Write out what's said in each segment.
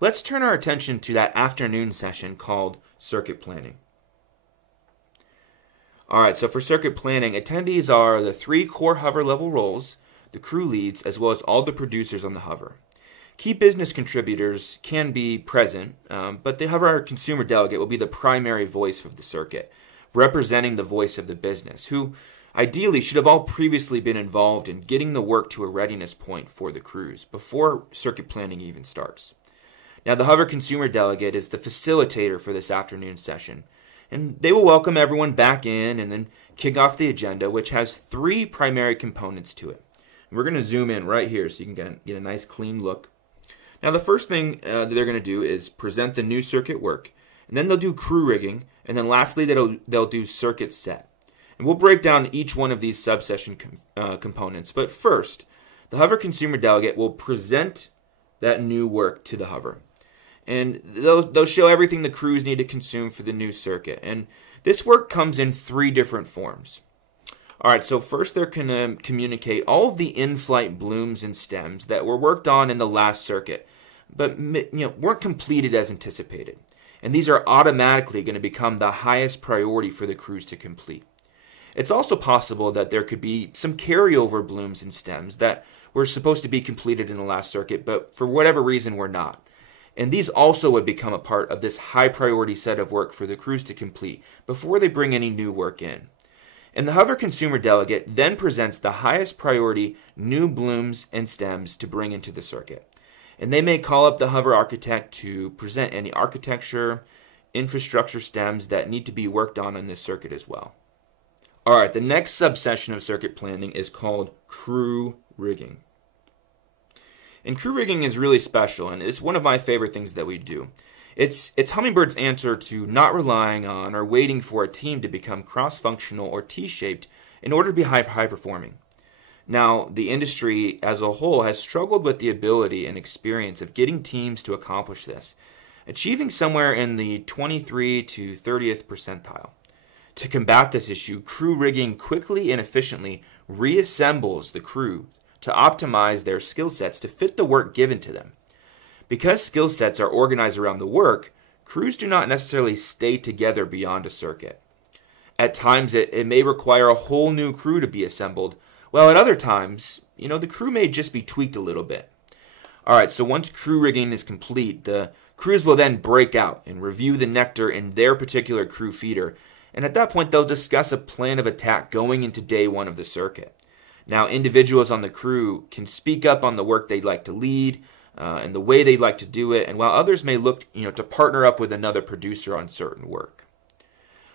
Let's turn our attention to that afternoon session called circuit planning. Alright, so for circuit planning, attendees are the 3 core hover level roles, the crew leads, as well as all the producers on the hover. Key business contributors can be present, but the hover consumer delegate will be the primary voice of the circuit, representing the voice of the business, who ideally should have all previously been involved in getting the work to a readiness point for the crews before circuit planning even starts. Now, the hover consumer delegate is the facilitator for this afternoon session, and they will welcome everyone back in and then kick off the agenda, which has 3 primary components to it. And we're going to zoom in right here so you can get a nice clean look. Now, the first thing that they're going to do is present the new circuit work, and then they'll do crew rigging, and then lastly they'll do circuit set. And we'll break down each one of these subsession components. But first, the hover consumer delegate will present that new work to the hover. And they'll show everything the crews need to consume for the new circuit. And this work comes in 3 different forms. Alright, so first they're going to communicate all of the in-flight blooms and stems that were worked on in the last circuit, but weren't completed as anticipated. And these are automatically going to become the highest priority for the crews to complete. It's also possible that there could be some carryover blooms and stems that were supposed to be completed in the last circuit, but for whatever reason were not. And these also would become a part of this high priority set of work for the crews to complete before they bring any new work in. And the hover consumer delegate then presents the highest priority new blooms and stems to bring into the circuit. And they may call up the hover architect to present any architecture, infrastructure stems that need to be worked on in this circuit as well. Alright, the next subsession of circuit planning is called crew rigging. And crew rigging is really special, and it's one of my favorite things that we do. It's Hummingbird's answer to not relying on or waiting for a team to become cross-functional or T-shaped in order to be high-performing. Now, the industry as a whole has struggled with the ability and experience of getting teams to accomplish this, achieving somewhere in the 23 to 30th percentile. To combat this issue, crew rigging quickly and efficiently reassembles the crew to optimize their skill sets to fit the work given to them. Because skill sets are organized around the work, crews do not necessarily stay together beyond a circuit. At times, it may require a whole new crew to be assembled, while at other times, the crew may just be tweaked a little bit. Alright, so once crew rigging is complete, the crews will then break out and review the nectar in their particular crew feeder, and at that point they'll discuss a plan of attack going into day 1 of the circuit. Now, individuals on the crew can speak up on the work they'd like to lead and the way they'd like to do it, and while others may look to partner up with another producer on certain work.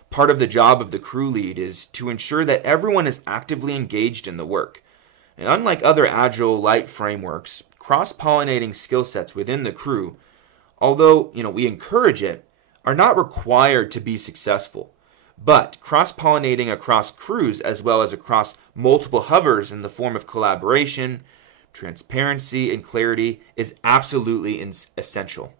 Part of the job of the crew lead is to ensure that everyone is actively engaged in the work. And unlike other Agile light frameworks, cross-pollinating skill sets within the crew, although we encourage it, are not required to be successful. But cross-pollinating across crews as well as across multiple hovers in the form of collaboration, transparency, and clarity is absolutely essential.